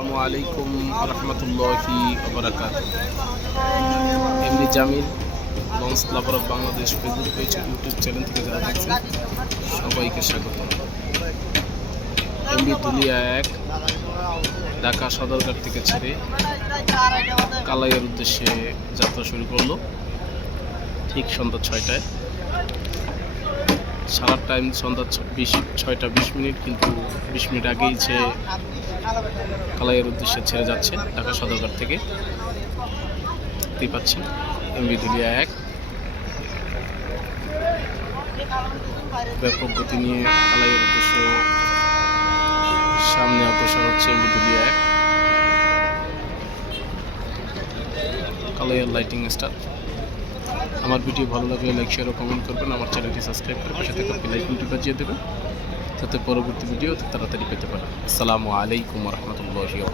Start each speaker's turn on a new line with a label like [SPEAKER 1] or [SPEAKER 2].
[SPEAKER 1] আসসালামু আলাইকুম রহমতুল্লাহি এমনি Jamil, launch lover of Bangladesh Facebook page YouTube channel থেকে যারা দেখছেন, সবাইকে স্বাগত। এমবি দুলিয়া এক, ঢাকা সদরঘাট থেকে ছেড়ে কালাইয়ের উদ্দেশ্যে যাত্রা শুরু করল। ঠিক সন্ধ্যা ছয়টায়। সারা টাইম সন্ধ্যা বিশ ছয়টা বিশ মিনিট, কিন্তু বিশ মিনিট আগেই সে কালাইয়ের উদ্দেশ্যে ছেড়ে যাচ্ছে ঢাকা সদরঘাট থেকে। দেখতেই পাচ্ছেন, এমবি দুলিয়া এক। ব্যাপক গতি নিয়ে কালাইয়ের উদ্দেশ্যে সামনে অগ্রসর হচ্ছে এমবি দুলিয়া এক। কালাইয়ের লাইটিং স্টার আমার ভিডিও ভালো লাগলে লাইক শেয়ার ও কমেন্ট করবেন। আমার চ্যানেলটি সাবস্ক্রাইব করে পাশে থাকা বেলাইকনটি বাজিয়ে দেবেন। যাতে পরবর্তী ভিডিও তাড়াতাড়ি পেতে পারেন। আসসালামু আলাইকুম রহমতুল্লাহি